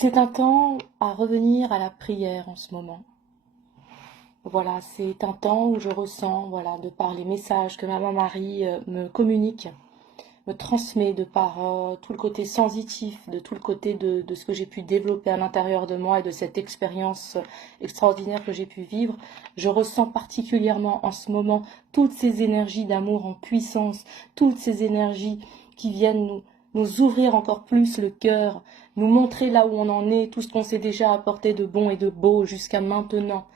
C'est un temps à revenir à la prière en ce moment. Voilà, c'est un temps où je ressens, voilà, de par les messages que Maman Marie me communique, me transmet, de par tout le côté sensitif, de tout le côté de ce que j'ai pu développer à l'intérieur de moi et de cette expérience extraordinaire que j'ai pu vivre. Je ressens particulièrement en ce moment toutes ces énergies d'amour en puissance, toutes ces énergies qui viennent nous ouvrir encore plus le cœur, nous montrer là où on en est, tout ce qu'on s'est déjà apporté de bon et de beau jusqu'à maintenant.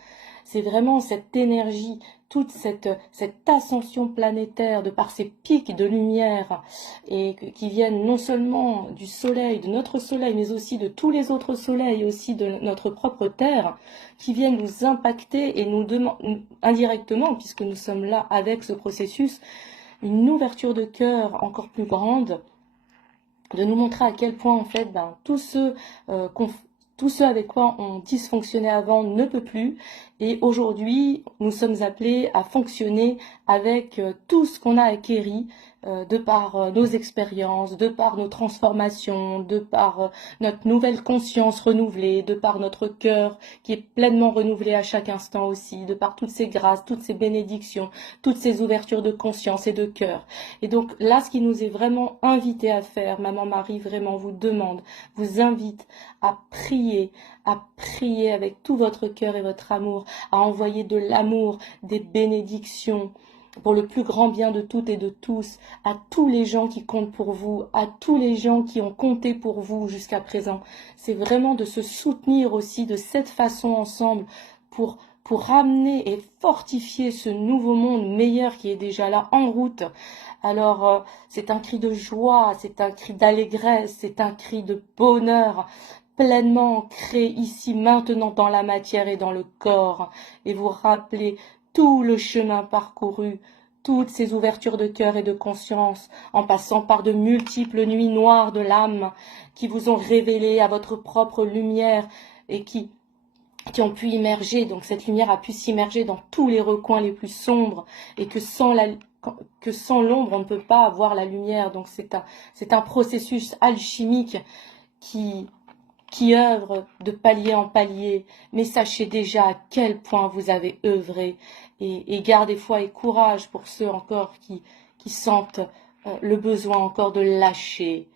C'est vraiment cette énergie, toute cette ascension planétaire de par ces pics de lumière et qui viennent non seulement du soleil, de notre soleil, mais aussi de tous les autres soleils, aussi de notre propre terre, qui viennent nous impacter et nous demander indirectement, puisque nous sommes là avec ce processus, une ouverture de cœur encore plus grande, de nous montrer à quel point en fait tous ceux avec quoi on dysfonctionnait avant ne peut plus. Et aujourd'hui, nous sommes appelés à fonctionner avec tout ce qu'on a acquéri de par nos expériences, de par nos transformations, de par notre nouvelle conscience renouvelée, de par notre cœur qui est pleinement renouvelé à chaque instant aussi, de par toutes ces grâces, toutes ces bénédictions, toutes ces ouvertures de conscience et de cœur. Et donc là, ce qui nous est vraiment invité à faire, Maman Marie vraiment vous demande, vous invite à prier avec tout votre cœur et votre amour, à envoyer de l'amour, des bénédictions, pour le plus grand bien de toutes et de tous, à tous les gens qui comptent pour vous, à tous les gens qui ont compté pour vous jusqu'à présent. C'est vraiment de se soutenir aussi de cette façon ensemble pour ramener et fortifier ce nouveau monde meilleur qui est déjà là en route. Alors, c'est un cri de joie, c'est un cri d'allégresse, c'est un cri de bonheur, pleinement ancré ici, maintenant, dans la matière et dans le corps, et vous rappelez tout le chemin parcouru, toutes ces ouvertures de cœur et de conscience, en passant par de multiples nuits noires de l'âme, qui vous ont révélé à votre propre lumière, et qui ont pu immerger, donc cette lumière a pu s'immerger dans tous les recoins les plus sombres, et que sans l'ombre, on ne peut pas avoir la lumière. Donc c'est un processus alchimique qui œuvre de palier en palier, mais sachez déjà à quel point vous avez œuvré, et gardez foi et courage pour ceux encore qui sentent le besoin encore de lâcher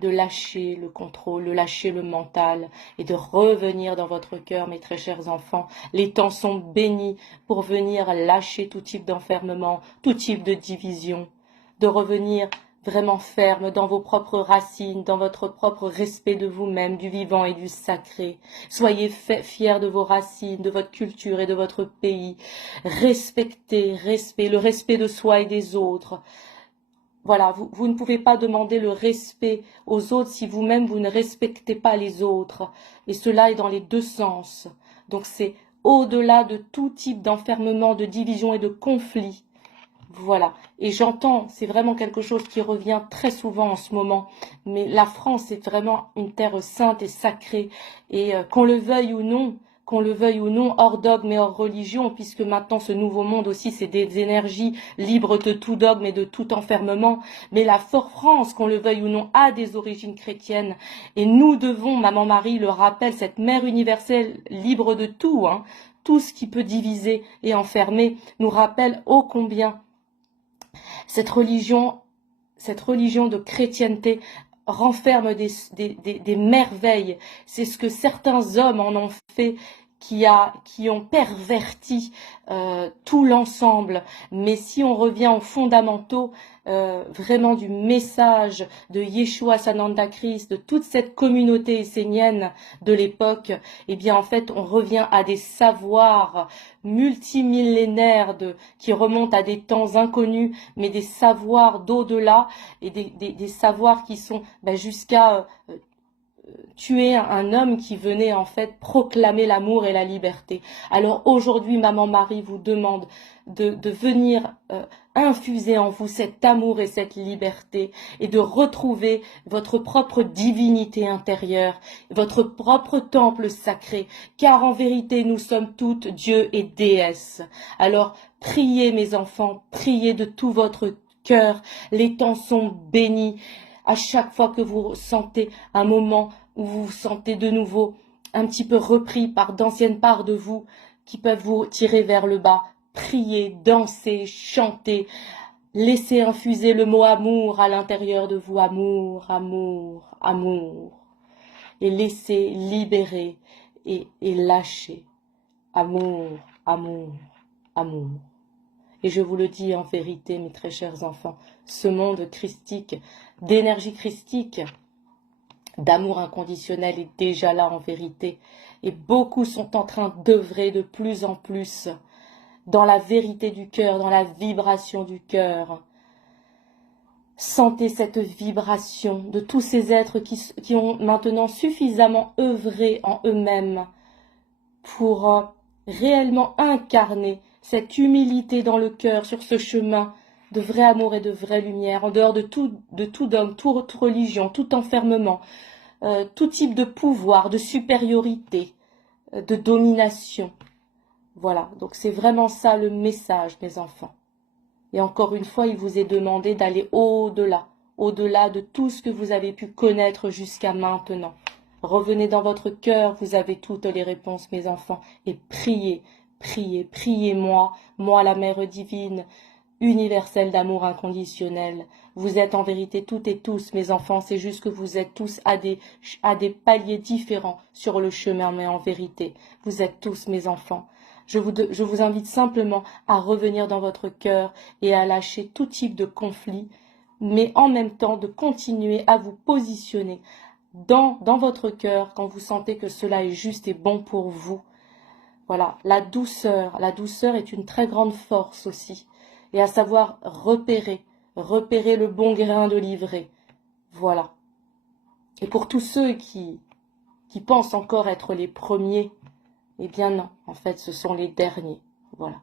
le contrôle, de lâcher le mental et de revenir dans votre cœur, mes très chers enfants. Les temps sont bénis pour venir lâcher tout type d'enfermement, tout type de division, de revenir vraiment ferme dans vos propres racines, dans votre propre respect de vous-même, du vivant et du sacré. Soyez fiers de vos racines, de votre culture et de votre pays. Respectez, le respect de soi et des autres. Voilà, vous ne pouvez pas demander le respect aux autres si vous-même vous ne respectez pas les autres. Et cela est dans les deux sens. Donc c'est au-delà de tout type d'enfermement, de division et de conflit. Voilà, et j'entends, c'est vraiment quelque chose qui revient très souvent en ce moment, mais la France est vraiment une terre sainte et sacrée, et qu'on le veuille ou non, hors dogme et hors religion, puisque maintenant ce nouveau monde aussi c'est des énergies libres de tout dogme et de tout enfermement, mais la France, qu'on le veuille ou non, a des origines chrétiennes, et nous devons, Maman Marie le rappelle, cette mère universelle libre de tout, tout ce qui peut diviser et enfermer, nous rappelle ô combien cette religion de chrétienté renferme des merveilles. C'est ce que certains hommes en ont fait, qui ont perverti tout l'ensemble. Mais si on revient aux fondamentaux vraiment du message de Yeshua Sananda Christ, de toute cette communauté essénienne de l'époque, eh bien en fait on revient à des savoirs multimillénaires qui remontent à des temps inconnus, mais des savoirs d'au-delà, et des savoirs qui sont jusqu'à tuer un homme qui venait en fait proclamer l'amour et la liberté. Alors aujourd'hui, Maman Marie vous demande de venir infuser en vous cet amour et cette liberté, et de retrouver votre propre divinité intérieure, votre propre temple sacré, car en vérité nous sommes toutes Dieu et déesses. Alors priez mes enfants, priez de tout votre cœur, les temps sont bénis. À chaque fois que vous sentez un moment où vous vous sentez de nouveau un petit peu repris par d'anciennes parts de vous qui peuvent vous tirer vers le bas. Priez, dansez, chantez, laissez infuser le mot amour à l'intérieur de vous. Amour, amour, amour. Et laissez libérer et lâcher. Amour, amour, amour. Et je vous le dis en vérité, mes très chers enfants, ce monde christique, d'énergie christique, d'amour inconditionnel est déjà là en vérité. Et beaucoup sont en train d'œuvrer de plus en plus dans la vérité du cœur, dans la vibration du cœur. Sentez cette vibration de tous ces êtres qui ont maintenant suffisamment œuvré en eux-mêmes pour réellement incarner cette humilité dans le cœur sur ce chemin de vrai amour et de vraie lumière, en dehors de tout dogme, toute religion, tout enfermement, tout type de pouvoir, de supériorité, de domination. Voilà, donc c'est vraiment ça le message, mes enfants. Et encore une fois, il vous est demandé d'aller au-delà, au-delà de tout ce que vous avez pu connaître jusqu'à maintenant. Revenez dans votre cœur, vous avez toutes les réponses, mes enfants, et priez, priez, priez-moi, moi la Mère divine, universelle d'amour inconditionnel. Vous êtes en vérité toutes et tous, mes enfants, c'est juste que vous êtes tous à des paliers différents sur le chemin, mais en vérité, vous êtes tous mes enfants. Je vous invite simplement à revenir dans votre cœur et à lâcher tout type de conflit, mais en même temps de continuer à vous positionner dans votre cœur quand vous sentez que cela est juste et bon pour vous. Voilà, la douceur est une très grande force aussi. Et à savoir repérer le bon grain de livret. Voilà. Et pour tous ceux qui pensent encore être les premiers, eh bien non, en fait ce sont les derniers. Voilà.